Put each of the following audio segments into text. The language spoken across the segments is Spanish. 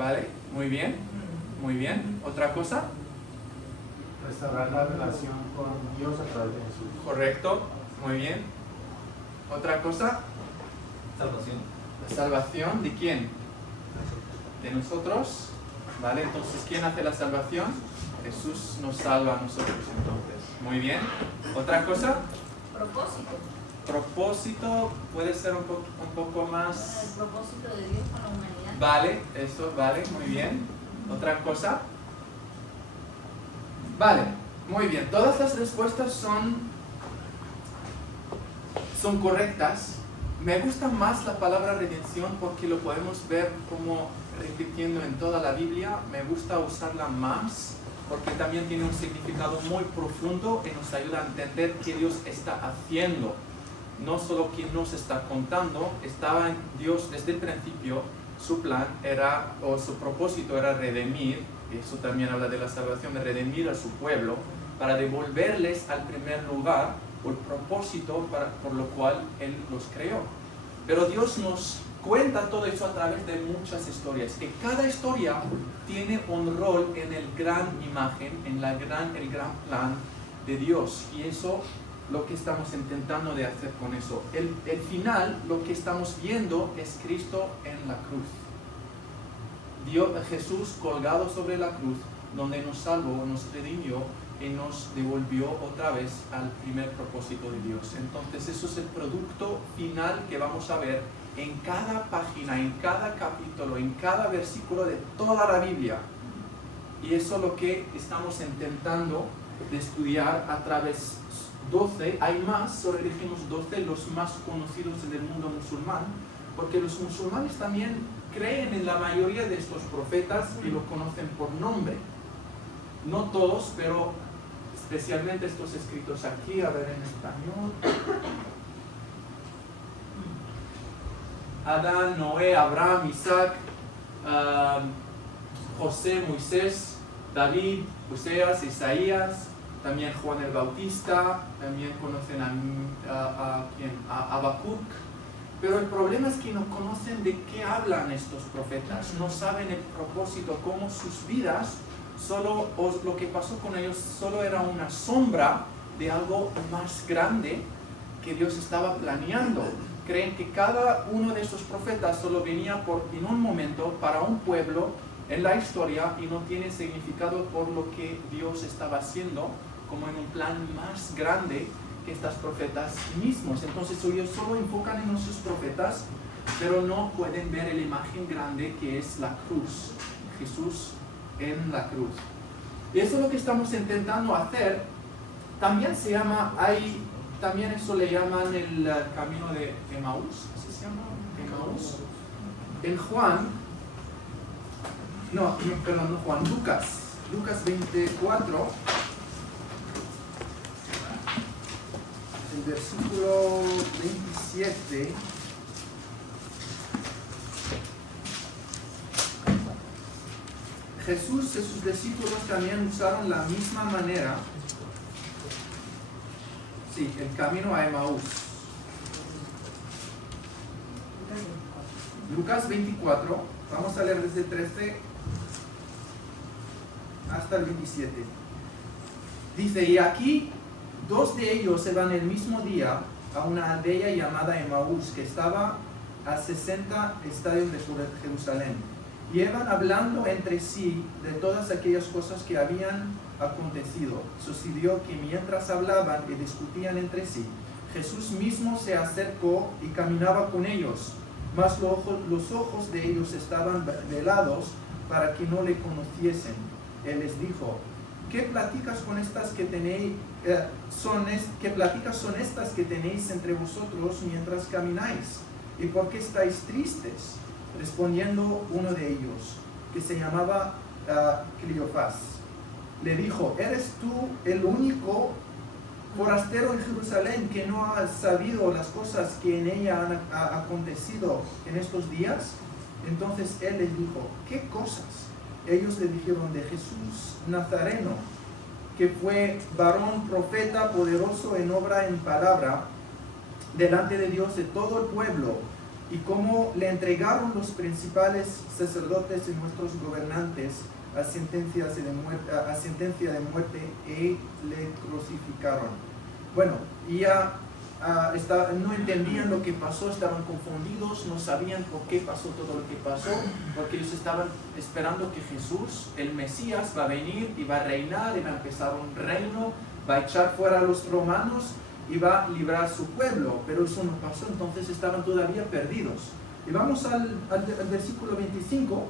¿Vale? Muy bien. Muy bien. ¿Otra cosa? Restaurar la relación con Dios a través de Jesús. Correcto. Muy bien. ¿Otra cosa? Salvación. La salvación ¿de quién? De nosotros. ¿Vale? Entonces, ¿quién hace la salvación? Jesús nos salva a nosotros entonces. Muy bien. ¿Otra cosa? Propósito. Propósito puede ser un poco más... El propósito de Dios con la humanidad. Vale, eso, vale, muy bien. ¿Otra cosa? Vale, muy bien. Todas las respuestas son correctas. Me gusta más la palabra redención porque lo podemos ver como repitiendo en toda la Biblia. Me gusta usarla más porque también tiene un significado muy profundo y nos ayuda a entender qué Dios está haciendo. No solo quien nos está contando, estaba en Dios desde el principio, su plan era, o su propósito era redimir, y eso también habla de la salvación, de redimir a su pueblo, para devolverles al primer lugar, o el propósito por lo cual Él los creó. Pero Dios nos cuenta todo eso a través de muchas historias, y cada historia tiene un rol en el gran imagen, en el gran plan de Dios, y eso lo que estamos intentando de hacer con eso. El final, lo que estamos viendo es Cristo en la cruz. Jesús colgado sobre la cruz, donde nos salvó, nos redimió y nos devolvió otra vez al primer propósito de Dios. Entonces eso es el producto final que vamos a ver en cada página, en cada capítulo, en cada versículo de toda la Biblia. Y eso es lo que estamos intentando de estudiar a través 12, hay más, solo elegimos 12, los más conocidos en el mundo musulmán, porque los musulmanes también creen en la mayoría de estos profetas y lo conocen por nombre. No todos, pero especialmente estos escritos aquí, a ver en español. Adán, Noé, Abraham, Isaac, José, Moisés, David, Oseas, Isaías, también Juan el Bautista, también conocen a Habacuc. Pero el problema es que no conocen de qué hablan estos profetas, no saben el propósito, cómo sus vidas, lo que pasó con ellos solo era una sombra de algo más grande que Dios estaba planeando. Creen que cada uno de estos profetas solo venía en un momento para un pueblo en la historia y no tiene significado por lo que Dios estaba haciendo como en un plan más grande que estos profetas mismos. Entonces ellos solo enfocan en sus profetas, pero no pueden ver la imagen grande que es la cruz, Jesús en la cruz. Y eso es lo que estamos intentando hacer. También se llama, también eso le llaman el camino de Emaús, ¿así se llama? Emaús. En Lucas 24, el versículo 27, Jesús y sus discípulos también usaron la misma manera. Sí, el camino a Emaús. Lucas 24, vamos a leer desde el 13 hasta el 27. Dice, y aquí 2 de ellos se van el mismo día a una aldea llamada Emaús, que estaba a 60 estadios de Jerusalén. Y iban hablando entre sí de todas aquellas cosas que habían acontecido. Sucedió que mientras hablaban y discutían entre sí, Jesús mismo se acercó y caminaba con ellos, mas los ojos de ellos estaban velados para que no le conociesen. Él les dijo, ¿qué pláticas son estas que tenéis entre vosotros mientras camináis? ¿Y por qué estáis tristes? Respondiendo uno de ellos, que se llamaba Cleofás, le dijo, ¿eres tú el único forastero en Jerusalén que no ha sabido las cosas que en ella han acontecido en estos días? Entonces él les dijo, ¿qué cosas? Ellos le dijeron, de Jesús Nazareno, que fue varón profeta, poderoso en obra, en palabra, delante de Dios y todo el pueblo, y cómo le entregaron los principales sacerdotes y nuestros gobernantes a sentencia de muerte y le crucificaron. Bueno, ya no entendían lo que pasó, estaban confundidos, no sabían por qué pasó todo lo que pasó, porque ellos estaban esperando que Jesús, el Mesías, va a venir y va a reinar, y va a empezar un reino, va a echar fuera a los romanos y va a librar a su pueblo, pero eso no pasó, entonces estaban todavía perdidos. Y vamos al versículo 25,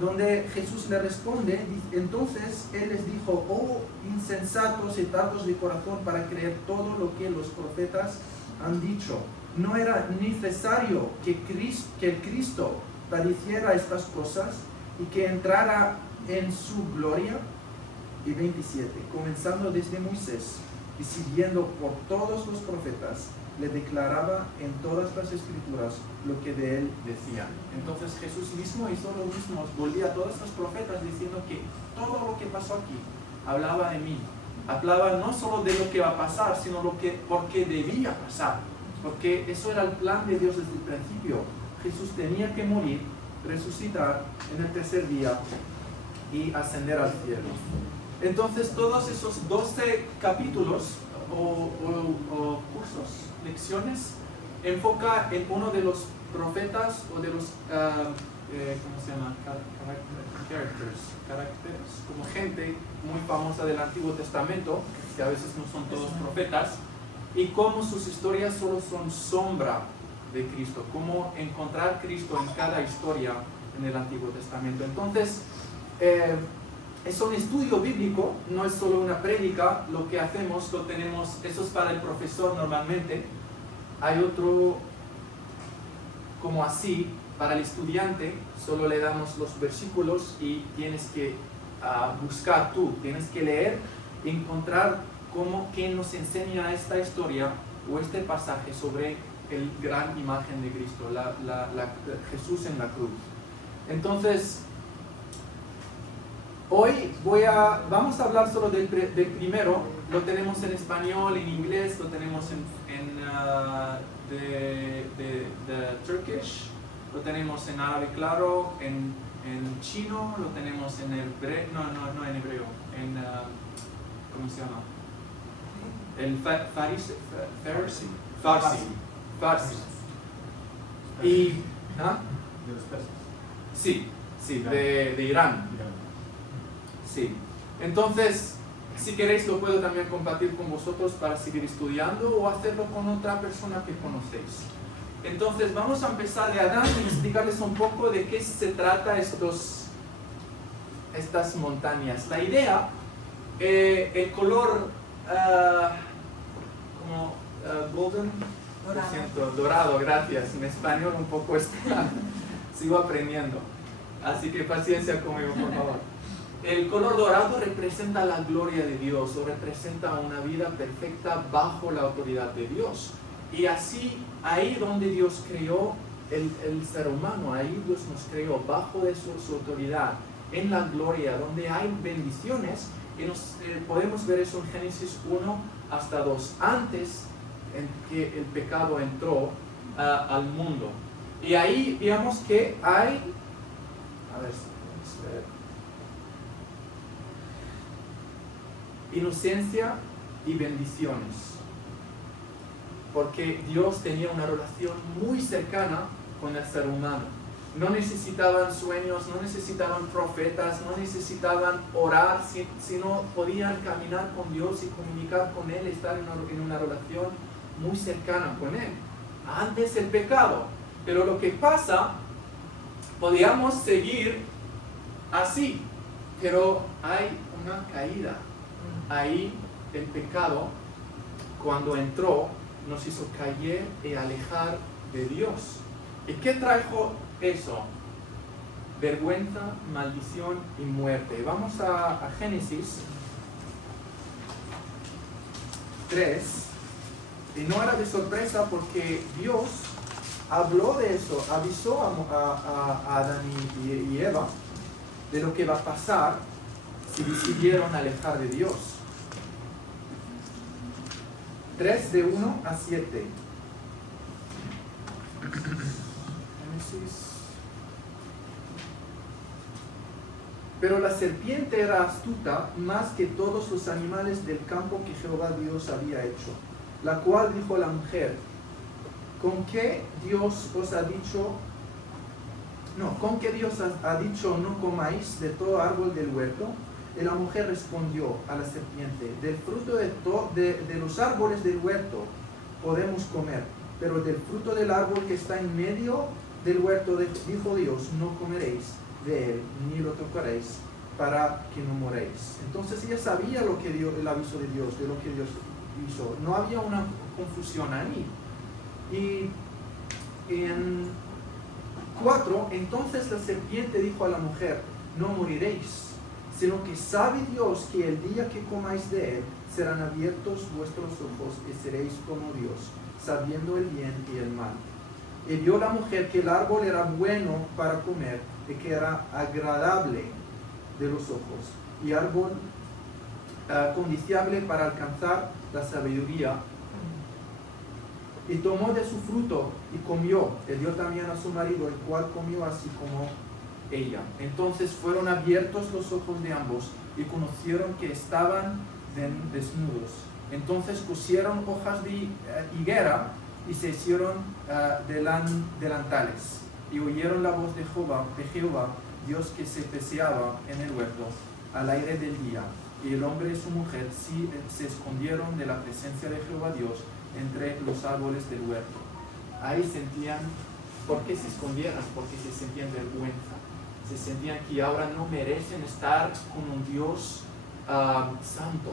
donde Jesús le responde. Entonces Él les dijo: oh insensatos y tardos de corazón para creer todo lo que los profetas han dicho. ¿No era necesario que el Cristo padeciera estas cosas y que entrara en su gloria? Y 27, comenzando desde Moisés y siguiendo por todos los profetas, le declaraba en todas las escrituras lo que de él decían. Entonces Jesús mismo hizo lo mismo, volvía a todos los profetas diciendo que todo lo que pasó aquí hablaba de mí. Hablaba no solo de lo que va a pasar, sino porque debía pasar. Porque eso era el plan de Dios desde el principio. Jesús tenía que morir, resucitar en el tercer día y ascender al cielo. Entonces todos esos 12 capítulos o cursos, lecciones, enfoca en uno de los profetas o de los, ¿cómo se llama? Caracteres, como gente muy famosa del Antiguo Testamento, que a veces no son todos profetas, y cómo sus historias solo son sombra de Cristo, cómo encontrar Cristo en cada historia en el Antiguo Testamento. Entonces, es un estudio bíblico, no es solo una prédica. Lo que hacemos, lo tenemos, eso es para el profesor normalmente. Hay otro como así, para el estudiante, solo le damos los versículos y tienes que buscar tú, tienes que leer y encontrar qué nos enseña esta historia o este pasaje sobre el gran imagen de Cristo, Jesús en la cruz. Entonces, hoy vamos a hablar solo del primero. Lo tenemos en español, en inglés, lo tenemos de Turkish, lo tenemos en árabe claro, en chino, lo tenemos en hebreo, no en hebreo, ¿cómo se llama? El farsi. Y, ¿ah? De los persas. Sí, de Irán. Sí. Entonces, si queréis lo puedo también compartir con vosotros para seguir estudiando o hacerlo con otra persona que conocéis. Entonces vamos a empezar de Adán y explicarles un poco de qué se trata estas montañas. La idea, el color como golden, dorado, gracias. En español un poco sigo aprendiendo. Así que paciencia conmigo, por favor. El color dorado representa la gloria de Dios, o representa una vida perfecta bajo la autoridad de Dios. Y así, ahí donde Dios creó el ser humano, ahí Dios nos creó bajo de su autoridad, en la gloria, donde hay bendiciones, y podemos ver eso en Génesis 1 hasta 2, antes en que el pecado entró al mundo. Y ahí veamos que hay, inocencia y bendiciones, porque Dios tenía una relación muy cercana con el ser humano. No necesitaban sueños, no necesitaban profetas, no necesitaban orar, sino podían caminar con Dios y comunicar con Él, estar en una relación muy cercana con Él, antes del pecado. Pero lo que pasa, podíamos seguir así, pero hay una caída. Ahí el pecado, cuando entró, nos hizo caer y alejar de Dios. ¿Y qué trajo eso? Vergüenza, maldición y muerte. Vamos a Génesis 3. Y no era de sorpresa porque Dios habló de eso, avisó a Adán y Eva de lo que va a pasar si decidieron alejar de Dios. 3 de 1 a 7. Génesis. Pero la serpiente era astuta más que todos los animales del campo que Jehová Dios había hecho, la cual dijo a la mujer: ¿con qué Dios os ha dicho? ¿Con qué Dios ha dicho no comáis de todo árbol del huerto? Y la mujer respondió a la serpiente: del fruto de los árboles del huerto podemos comer, pero del fruto del árbol que está en medio del huerto dijo Dios: no comeréis de él, ni lo tocaréis, para que no moréis. Entonces ella sabía lo que el aviso de Dios, de lo que Dios hizo. No había una confusión ahí. Y en 4, entonces la serpiente dijo a la mujer: no moriréis, sino que sabe Dios que el día que comáis de él, serán abiertos vuestros ojos y seréis como Dios, sabiendo el bien y el mal. Y vio la mujer que el árbol era bueno para comer, y que era agradable de los ojos, y árbol codiciable para alcanzar la sabiduría. Y tomó de su fruto y comió, y dio también a su marido, el cual comió así como ella. Entonces fueron abiertos los ojos de ambos, y conocieron que estaban desnudos. Entonces pusieron hojas de higuera y se hicieron delantales, y oyeron la voz de Jehová Dios que se paseaba en el huerto al aire del día. Y el hombre y su mujer se escondieron de la presencia de Jehová Dios entre los árboles del huerto. Ahí sentían, ¿por qué se escondieron? Porque se sentían vergüenza. Se sentían que ahora no merecen estar con un Dios santo,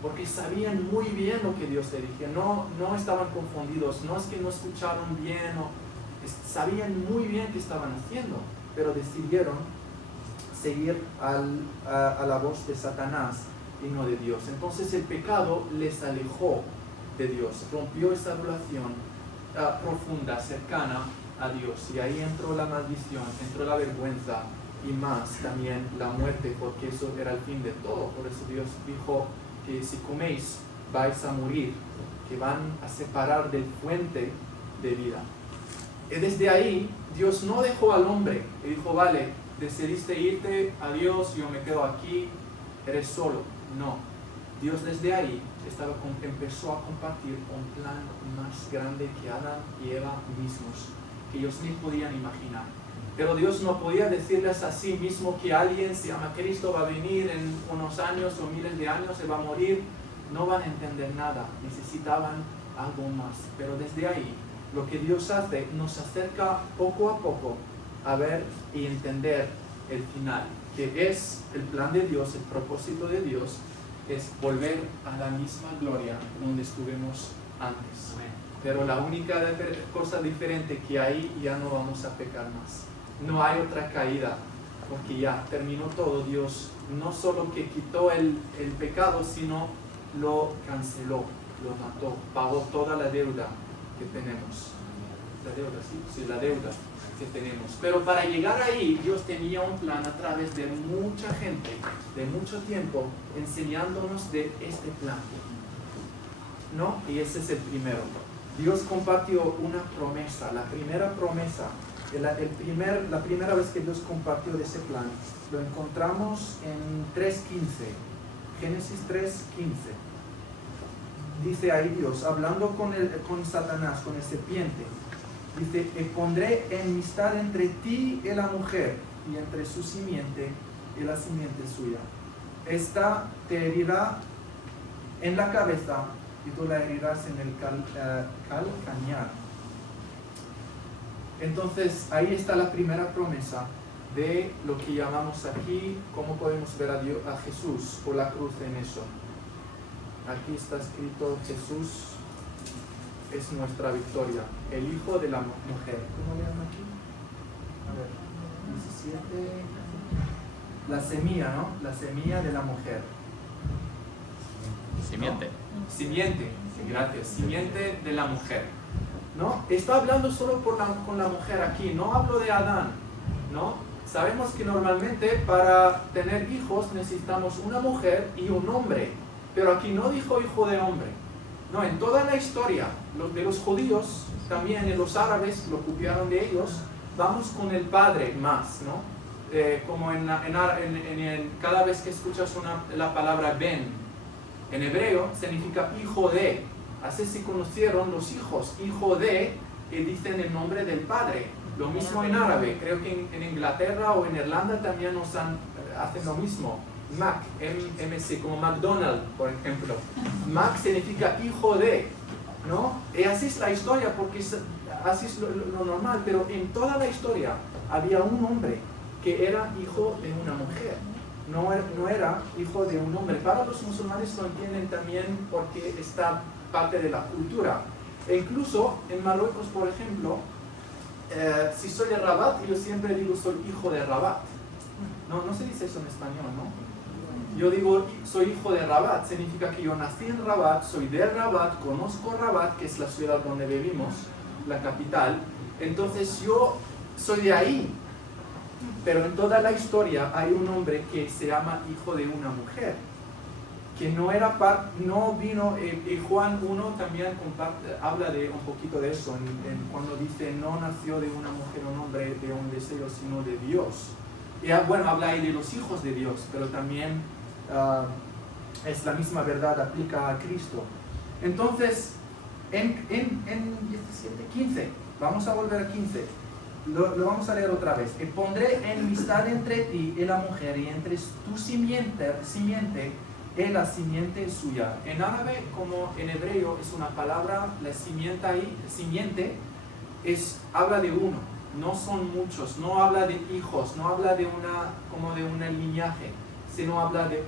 porque sabían muy bien lo que Dios le decía. No estaban confundidos, no es que no escucharon bien, sabían muy bien qué estaban haciendo, pero decidieron seguir a la voz de Satanás y no de Dios. Entonces el pecado les alejó de Dios, rompió esa relación profunda, cercana a Dios, y ahí entró la maldición, entró la vergüenza y más también la muerte, porque eso era el fin de todo. Por eso Dios dijo que si coméis vais a morir, que van a separar del fuente de vida. Y desde ahí Dios no dejó al hombre y dijo: vale, decidiste irte, adiós, yo me quedo aquí, eres solo. No, Dios desde ahí empezó a compartir un plan más grande que Adán y Eva mismos, que ellos ni podían imaginar. Pero Dios no podía decirles a sí mismo que alguien se llama Cristo, va a venir en unos años o miles de años, se va a morir. No van a entender nada, necesitaban algo más. Pero desde ahí, lo que Dios hace nos acerca poco a poco a ver y entender el final, que es el plan de Dios, el propósito de Dios, es volver a la misma gloria donde estuvimos antes. Pero la única cosa diferente que ahí ya no vamos a pecar más. No hay otra caída, porque ya terminó todo. Dios no solo que quitó el pecado, sino lo canceló, lo mató, pagó toda la deuda que tenemos. La deuda, sí, la deuda que tenemos. Pero para llegar ahí, Dios tenía un plan a través de mucha gente, de mucho tiempo, enseñándonos de este plan, ¿no? Y ese es el primero. Dios compartió una promesa, la primera promesa, la primera vez que Dios compartió de ese plan, lo encontramos en 3.15, Génesis 3.15. Dice ahí Dios, hablando con Satanás, con el serpiente, dice: y pondré enemistad entre ti y la mujer, y entre su simiente y la simiente suya. Esta te herirá en la cabeza, y tú la herirás en el calcañar. Entonces, ahí está la primera promesa de lo que llamamos aquí, cómo podemos ver a Jesús o la cruz en eso. Aquí está escrito: Jesús es nuestra victoria, el hijo de la mujer. ¿Cómo le llaman aquí? A ver, 17. La semilla, ¿no? La semilla de la mujer. Simiente. ¿No? Simiente, gracias. Simiente de la mujer, ¿no? Está hablando solo con la mujer aquí, no hablo de Adán, ¿no? Sabemos que normalmente para tener hijos necesitamos una mujer y un hombre, pero aquí no dijo hijo de hombre. No, en toda la historia de los judíos, también en los árabes, lo copiaron de ellos, vamos con el Padre más, ¿no? Como cada vez que escuchas la palabra ben, en hebreo significa hijo de. Así se conocieron los hijos, hijo de, que dicen el nombre del Padre. Lo mismo en árabe, creo que en Inglaterra o en Irlanda también hacen lo mismo. Mac, M-C, como McDonald's, por ejemplo. Mac significa hijo de, ¿no? Y así es la historia, porque así es lo normal, pero en toda la historia había un hombre que era hijo de una mujer, no era hijo de un hombre. Para los musulmanes lo entienden también porque está parte de la cultura. E incluso en Marruecos, por ejemplo, si soy de Rabat, yo siempre digo soy hijo de Rabat. No se dice eso en español, ¿no? Yo digo soy hijo de Rabat, significa que yo nací en Rabat, soy de Rabat, conozco Rabat, que es la ciudad donde vivimos, la capital. Entonces yo soy de ahí. Pero en toda la historia hay un hombre que se llama hijo de una mujer, que no vino, y Juan 1 también habla de un poquito de eso, cuando dice no nació de una mujer o un hombre de un deseo, sino de Dios. Y bueno, habla ahí de los hijos de Dios, pero también es la misma verdad, aplica a Cristo. Entonces, en 15, vamos a volver a 15. Lo vamos a leer otra vez. Y pondré enemistad entre ti y la mujer, y entre tu simiente y la simiente suya. En árabe como en hebreo es una palabra, la simiente ahí, simiente, habla de uno, no son muchos, no habla de hijos, no habla de como de un linaje, sino habla de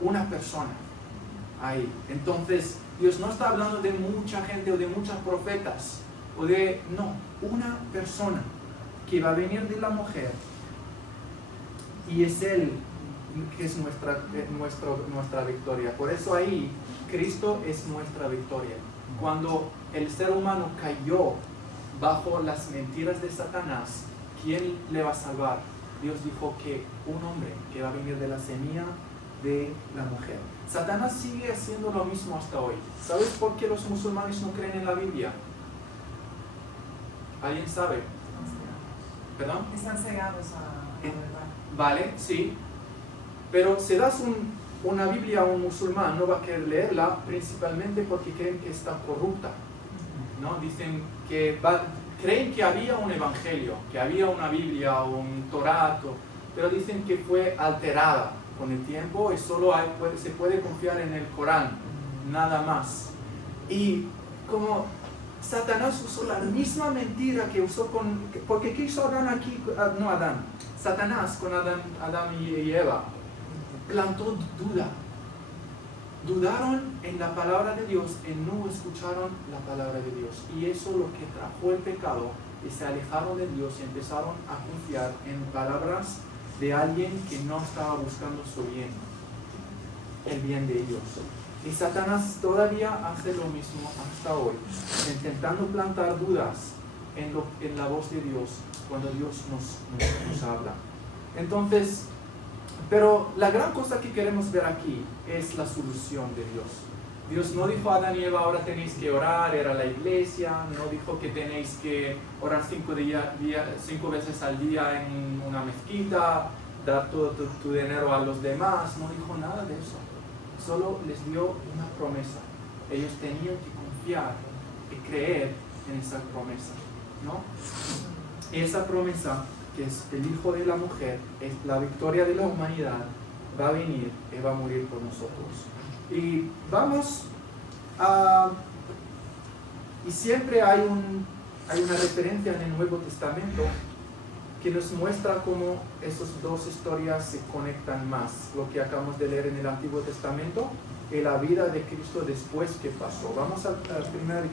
una persona ahí. Entonces, Dios no está hablando de mucha gente o de muchos profetas, una persona que va a venir de la mujer, y es Él que es nuestra victoria. Por eso ahí Cristo es nuestra victoria. Cuando el ser humano cayó bajo las mentiras de Satanás, ¿quién le va a salvar? Dios dijo que un hombre que va a venir de la semilla de la mujer. Satanás sigue haciendo lo mismo hasta hoy. ¿Sabes por qué los musulmanes no creen en la Biblia? ¿Alguien sabe? ¿Perdón? Están cegados a la verdad. Vale, sí. Pero si das una Biblia a un musulmán, no va a querer leerla, principalmente porque creen que está corrupta, ¿no? Dicen que creen que había un evangelio, que había una Biblia o un Torato, pero dicen que fue alterada con el tiempo y solo se puede confiar en el Corán, nada más. Y como Satanás usó la misma mentira que usó porque ¿qué hizo Satanás con Adán y Eva? Plantó duda. Dudaron en la palabra de Dios y no escucharon la palabra de Dios. Y eso es lo que trajo el pecado, y se alejaron de Dios y empezaron a confiar en palabras de alguien que no estaba buscando su bien, el bien de ellos. Y Satanás todavía hace lo mismo hasta hoy, intentando plantar dudas en la voz de Dios cuando Dios nos habla. Entonces, pero la gran cosa que queremos ver aquí es la solución de Dios. Dios no dijo a Adán y Eva, ahora tenéis que orar, era la iglesia, no dijo que tenéis que orar 5 veces al día en una mezquita, dar todo tu dinero a los demás, no dijo nada de eso. Solo les dio una promesa. Ellos tenían que confiar y creer en esa promesa, ¿no? Esa promesa, que es el Hijo de la Mujer, es la victoria de la humanidad, va a venir y va a morir por nosotros. Y vamos a... Y siempre hay una referencia en el Nuevo Testamento que nos muestra cómo esas dos historias se conectan más. Lo que acabamos de leer en el Antiguo Testamento y la vida de Cristo después que pasó. Vamos a 1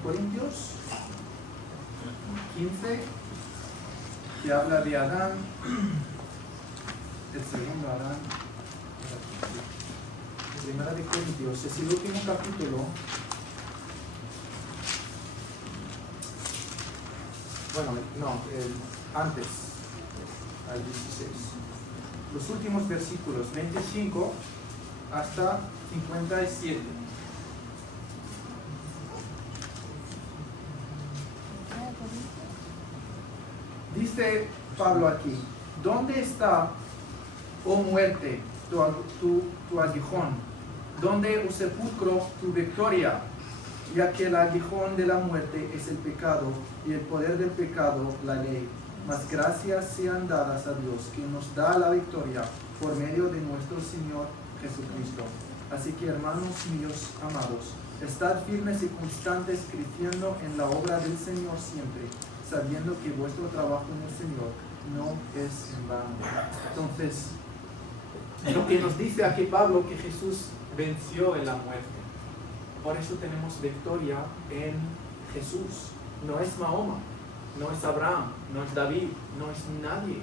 Corintios 15, que habla de Adán, el segundo Adán. 1 Corintios, es el último capítulo. Bueno, no, antes, al 16. Los últimos versículos, 25 hasta 57. dice Pablo aquí, ¿dónde está, oh muerte, tu aguijón? ¿Dónde, oh sepulcro, tu victoria? Ya que el aguijón de la muerte es el pecado y el poder del pecado la ley. Mas gracias sean dadas a Dios, que nos da la victoria por medio de nuestro Señor Jesucristo. Así que, hermanos míos amados, estad firmes y constantes, creciendo en la obra del Señor siempre, sabiendo que vuestro trabajo en el Señor no es en vano. Entonces, lo que nos dice aquí Pablo, que Jesús venció en la muerte. Por eso tenemos victoria en Jesús. No es Mahoma, no es Abraham, no es David, no es nadie.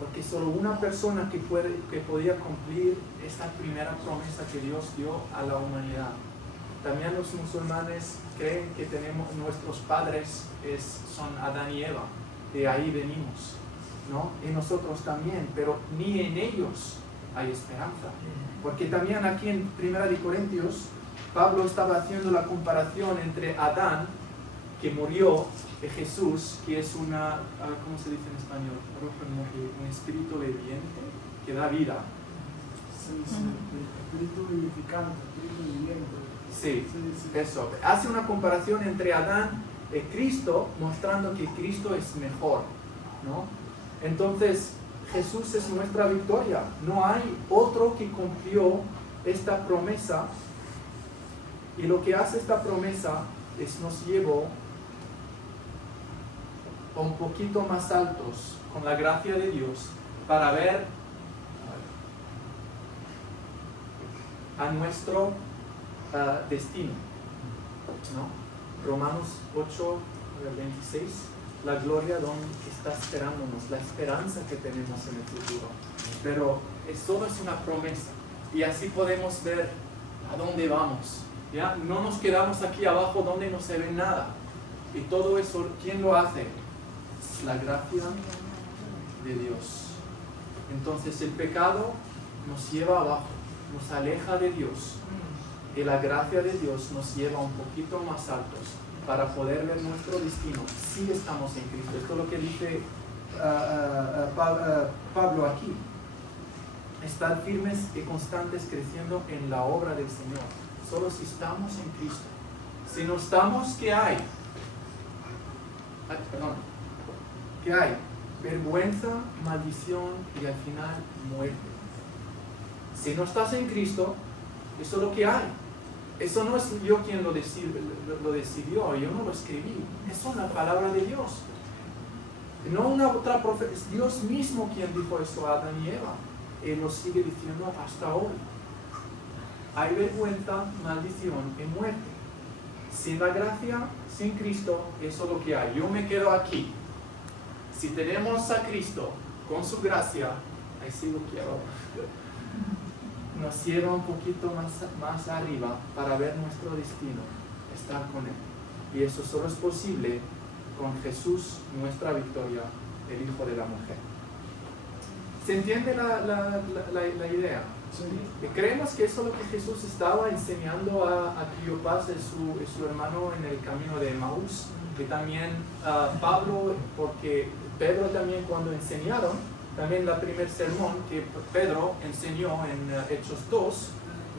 Porque solo una persona que podía cumplir esta primera promesa que Dios dio a la humanidad. También los musulmanes creen que nuestros padres son Adán y Eva. De ahí venimos, ¿no? Y nosotros también, pero ni en ellos hay esperanza. Porque también aquí en 1 Corintios, Pablo estaba haciendo la comparación entre Adán, que murió, y Jesús, que es una, ¿cómo se dice en español? Un espíritu viviente que da vida. Espíritu vivificante, espíritu viviente. Sí, eso. Hace una comparación entre Adán y Cristo, mostrando que Cristo es mejor, ¿no? Entonces, Jesús es nuestra victoria. No hay otro que cumplió esta promesa. Y lo que hace esta promesa es nos llevó un poquito más altos con la gracia de Dios para ver a nuestro destino, ¿no? Romanos 8, 26, la gloria donde está esperándonos, la esperanza que tenemos en el futuro. Pero todo es una promesa y así podemos ver a dónde vamos. ¿Ya? No nos quedamos aquí abajo donde no se ve nada. Y todo eso, ¿quién lo hace? La gracia de Dios. Entonces el pecado nos lleva abajo, nos aleja de Dios. Y la gracia de Dios nos lleva un poquito más altos para poder ver nuestro destino si estamos en Cristo. Esto es lo que dice Pablo aquí. Estar firmes y constantes creciendo en la obra del Señor. Solo si estamos en Cristo. Si no estamos, ¿qué hay? ¿Qué hay? Vergüenza, maldición y al final muerte. Si no estás en Cristo, eso es lo que hay. Eso no es yo quien lo decidió, yo no lo escribí. Eso es la palabra de Dios. No una otra profeta, es Dios mismo quien dijo eso a Adán y Eva. Él lo sigue diciendo hasta hoy. Hay vergüenza, maldición y muerte. Sin la gracia, sin Cristo, eso es lo que hay. Yo me quedo aquí. Si tenemos a Cristo con su gracia, ahí sí lo quiero. Nos lleva un poquito más arriba para ver nuestro destino, estar con Él. Y eso solo es posible con Jesús, nuestra victoria, el Hijo de la Mujer. ¿Se entiende la idea? Sí. Creemos que eso es lo que Jesús estaba enseñando a Cleopas, su hermano en el camino de Emaús, que también Pablo, porque Pedro también cuando enseñaron, también la primer sermón que Pedro enseñó en Hechos 2,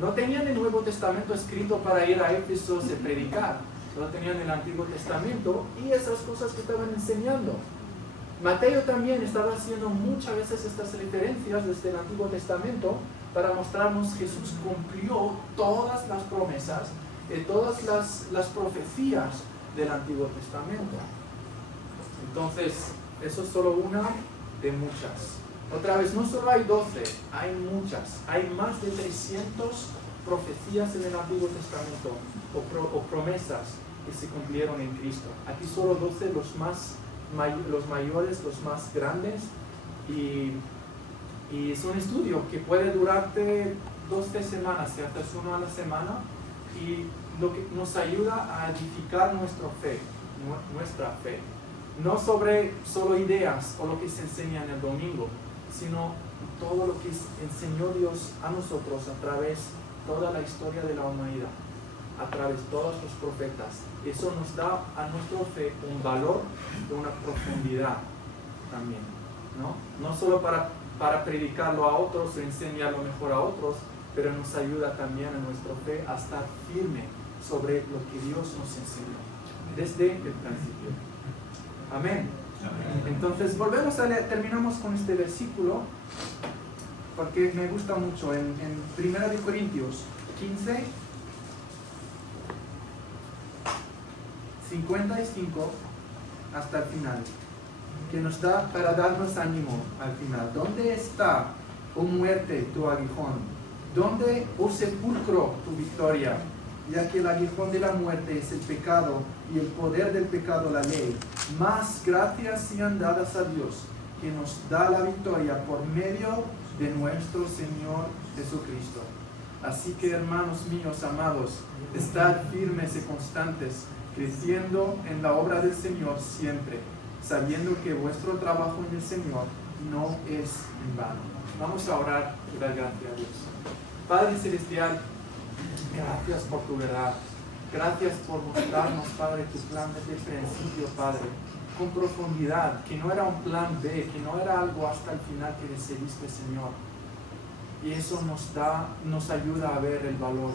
no tenían el Nuevo Testamento escrito para ir a Éfeso y predicar, solo tenían el Antiguo Testamento y esas cosas que estaban enseñando. Mateo también estaba haciendo muchas veces estas referencias desde el Antiguo Testamento para mostrarnos que Jesús cumplió todas las promesas y todas las profecías del Antiguo Testamento. Entonces, eso es solo una de muchas. Otra vez, no solo hay 12, hay muchas. Hay más de 300 profecías en el Antiguo Testamento o promesas que se cumplieron en Cristo. Aquí solo 12, los mayores, los más grandes, y es un estudio que puede durarte 2-3 semanas, si haces uno a la semana, y lo que nos ayuda a edificar nuestra fe. No sobre solo ideas o lo que se enseña en el domingo, sino todo lo que enseñó Dios a nosotros a través de toda la historia de la humanidad, a través de todos los profetas. Eso nos da a nuestra fe un valor y una profundidad. también, ¿no? No solo para predicarlo a otros o enseñarlo mejor a otros, pero nos ayuda también en nuestra fe a estar firme sobre lo que Dios nos enseñó desde el principio. Amén. Entonces volvemos a leer, terminamos con este versículo porque me gusta mucho en 1 Corintios 15, 55 hasta el final, que nos da para darnos ánimo al final. ¿Dónde está, oh muerte, tu aguijón? ¿Dónde, oh sepulcro, tu victoria? Ya que el aguijón de la muerte es el pecado y el poder del pecado la ley. Más gracias sean dadas a Dios, que nos da la victoria por medio de nuestro Señor Jesucristo. Así que, hermanos míos amados, estad firmes y constantes, creciendo en la obra del Señor siempre, sabiendo que vuestro trabajo en el Señor no es en vano. Vamos a orar y dar gracias a Dios. Padre Celestial, gracias por tu verdad. Gracias por mostrarnos, Padre, tu plan desde el principio, Padre, con profundidad, que no era un plan B, que no era algo hasta el final que decidiste, Señor. Y eso nos ayuda a ver el valor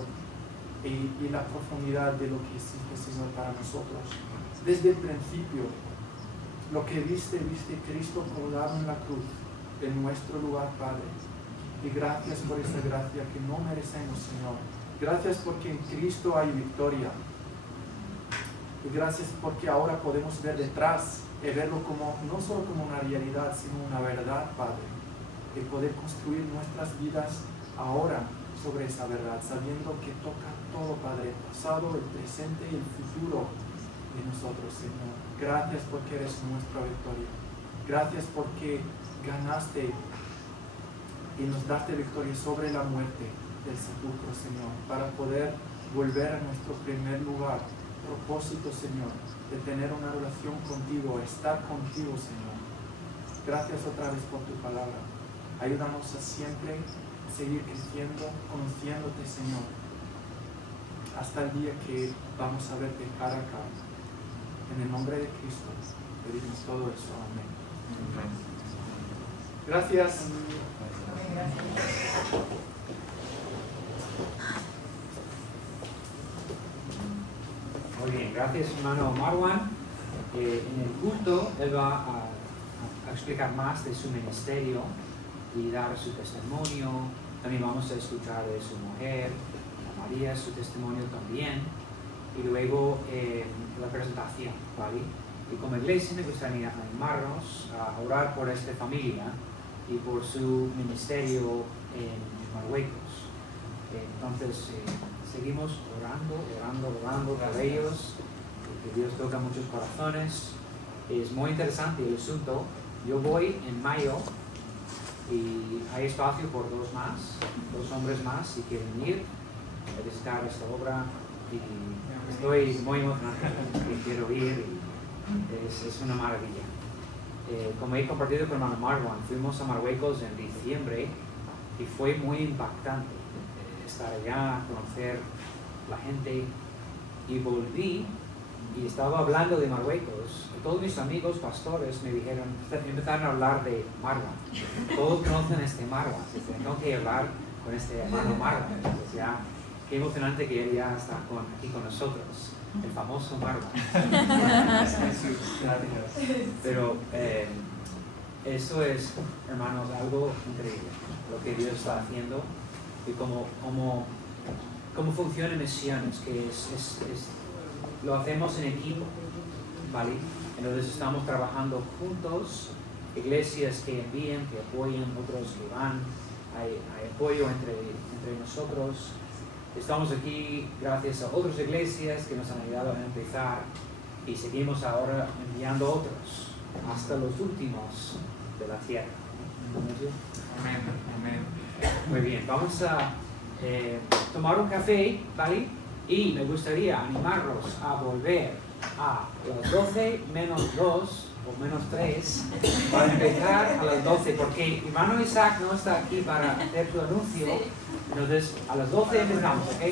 y la profundidad de lo que hiciste, Señor, para nosotros. Desde el principio, lo que viste Cristo colgado en la cruz, en nuestro lugar, Padre. Y gracias por esa gracia que no merecemos, Señor. Gracias porque en Cristo hay victoria. Y gracias porque ahora podemos ver detrás y verlo como, no solo como una realidad, sino una verdad, Padre. Y poder construir nuestras vidas ahora sobre esa verdad, sabiendo que toca todo, Padre, el pasado, el presente y el futuro de nosotros, Señor. Gracias porque eres nuestra victoria. Gracias porque ganaste y nos daste victoria sobre la muerte del sepulcro, Señor, para poder volver a nuestro primer lugar, propósito, Señor, de tener una relación contigo, estar contigo, Señor. Gracias otra vez por tu palabra. Ayúdanos a siempre seguir creciendo, conociéndote, Señor, hasta el día que vamos a verte cara a cara. En el nombre de Cristo pedimos todo eso. Amén. Gracias. Muy bien, gracias hermano Marwan. En el culto él va a explicar más de su ministerio y dar su testimonio. También vamos a escuchar de su mujer, María, su testimonio también. Y luego la presentación, ¿vale? Y como iglesia me gustaría animarnos a orar por esta familia y por su ministerio en Marruecos. Entonces seguimos orando por ellos, porque Dios toca muchos corazones. Es muy interesante el asunto. Yo voy en mayo y hay espacio por dos hombres más si quieren ir a visitar esta obra, y estoy muy emocionado y quiero ir, y es una maravilla. Como he compartido con hermano Marwan, fuimos a Marruecos en diciembre y fue muy impactante estar allá, conocer la gente, y volví y estaba hablando de Marruecos. Todos mis amigos pastores me dijeron, empezaron a hablar de Marwan. Todos conocen este Marwan, tengo que hablar con este hermano Marwan. Entonces ya, qué emocionante que él ya está aquí con nosotros, el famoso Marwan. Pero eso es, hermanos, algo increíble, lo que Dios está haciendo y cómo funciona misiones, que lo hacemos en equipo, ¿vale? Entonces estamos trabajando juntos, iglesias que envían, que apoyan, otros que van, hay apoyo entre nosotros. Estamos aquí gracias a otras iglesias que nos han ayudado a empezar, y seguimos ahora enviando otros hasta los últimos de la tierra. Amén. Amén. Muy bien, vamos a tomar un café, ¿vale? Y me gustaría animarlos a volver a las 12 menos 2 o menos 3 para empezar a las 12, porque hermano Isaac no está aquí para hacer su anuncio. Entonces a las 12 empezamos, ¿ok?